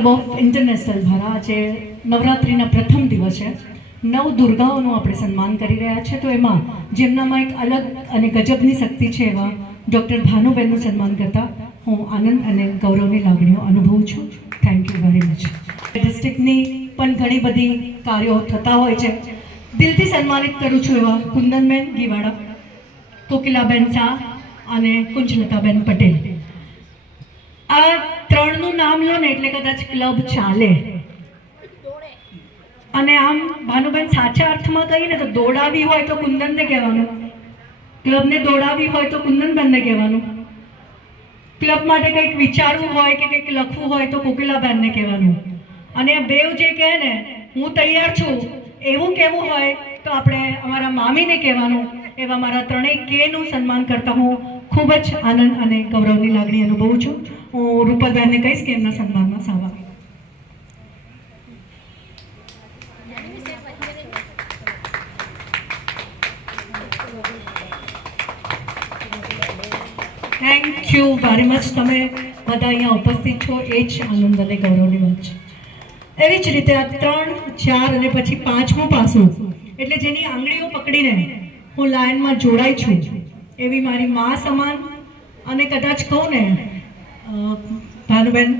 Club of international દ્વારા આજે નવરાત્રિના પ્રથમ દિવસે નવ દુર્ગાઓનું આપણે સન્માન કરી રહ્યા છે. તો એમાં જેમનામાં એક અલગ અને ગજબની શક્તિ છે એવા ડૉક્ટર ભાનુબેનનું સન્માન કરતા હું આનંદ અને ગૌરવની લાગણીઓ અનુભવું છું. Thank you very much. ડિસ્ટ્રિક્ટની પણ ઘણી બધી કાર્યો થતા હોય છે. દિલથી સન્માનિત કરું છું એવા કુંદનબેન ગીવાડા, કોકિલાબેન શાહ અને કુંજલતાબેન પટેલ. આ ત્રણનું નામ લો ને એટલે કદાચ ક્લબ ચાલે. અને આમ ભાનુબેન સાચા અર્થમાં કહીએ ને તો દોડાવી હોય તો કુંદનને કહેવાનું, ક્લબને દોડાવી હોય તો કુંદનબેનને કહેવાનું, ક્લબ માટે કંઈક વિચારવું હોય કે કંઈક લખવું હોય તો કોકિલાબેનને કહેવાનું. અને આ બેવ જે કહે ને હું તૈયાર છું એવું કહેવું હોય તો આપણે અમારા મામીને કહેવાનું. એવા મારા ત્રણેય કેનું સન્માન કરતા હું ખૂબ જ આનંદ અને ગૌરવની લાગણી અનુભવું છું. હું રૂપલબેનને કહીશ કે એમના સન્માનમાં સાવા. Thank you very much. તમે બધા અહીંયા ઉપસ્થિત છો એ જ આનંદ અને ગૌરવની વાત છે. એવી જ રીતે આ 3, 4 અને પછી 5મું પાસું એટલે જેની આંગળીઓ પકડીને હું લાઇનમાં જોડાઈ છું એવી મારી મા સમાન. અને કદાચ કહું ને ભાનુબેન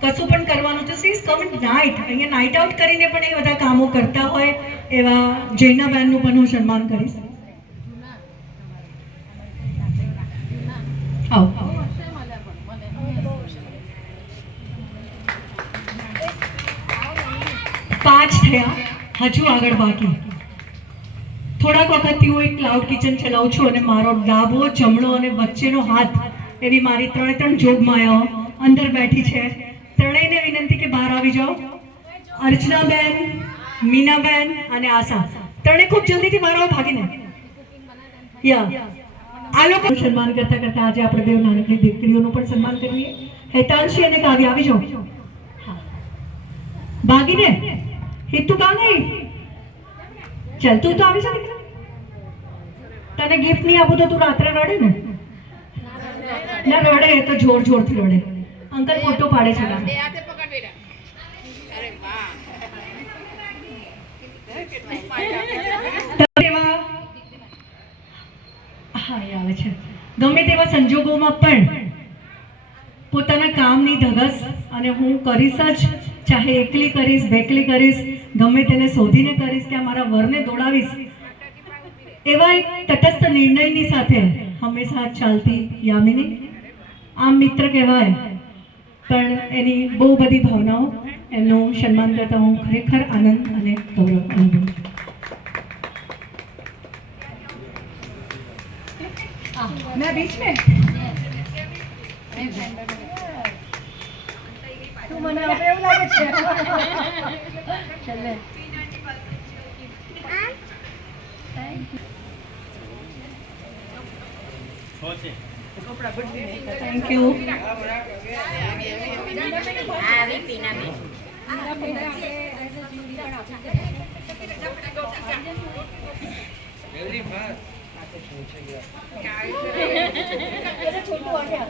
કશું પણ કરવાનું તો સીઝ કમ નાઇટ અહીંયા નાઇટ આઉટ કરીને પણ એ બધા કામો કરતા હોય એવા જૈનાબેનનું પણ હું સન્માન કરીશ. આવો 5 થયા, હજુ આગળ બાકી. થોડાક વખતથી હું એક ક્લાઉડ કિચન ચલાવું છું અને મારો ડાબો, જમણો અને વચ્ચેનો હાથ એવી મારી 3 જોગમાયાઓ અંદર બેઠી છે. ત્રણેયને વિનંતી કે બહાર આવી જાઓ. અર્ચનાબેન, મીનાબેન અને આશા, ત્રણે ખૂબ જલ્દીથી બહાર આવો ભાગીને. આ લોકો સન્માન કરતા કરતા આજે આપણે બે નાનકડી દીકરીઓનું પણ સન્માન કરીએ. હેતાંશી અને કાવ્ય આવી જાઓ ભાગીને. હિતુ કાં ગઈ? ચાલ તું તો આવી જા દીકરા. તને ગિફ્ટ નહીં આપું તો તું રાત્રે રડે ને? ના રડે તો જોર જોરથી રડે. અંકલ ફોટો પાડે છે. આવે છે. ગમે તેવા સંજોગોમાં પણ પોતાના કામની ધગસ અને હું કરીશ જ, ચાહે એકલી કરીશ, બેકલી કરીશ, ગમે તેને શોધીને કરીશ કે મારા વરને દોડાવીશ એવા એક તટસ્થ નિર્ણયની સાથે હંમેશા ચાલતી યામિની. આમ મિત્ર કહેવાય પણ એની બહુ બધી ભાવનાઓ. એમનું સન્માન કરતા હું ખરેખર આનંદ અને ગૌરવ અનુભવું. मैं बीच में तू મને હવે એવું લાગે છે. ચલે થેન્ક યુ. આવી પીના મે જલ્દી બાર छोटू आ गया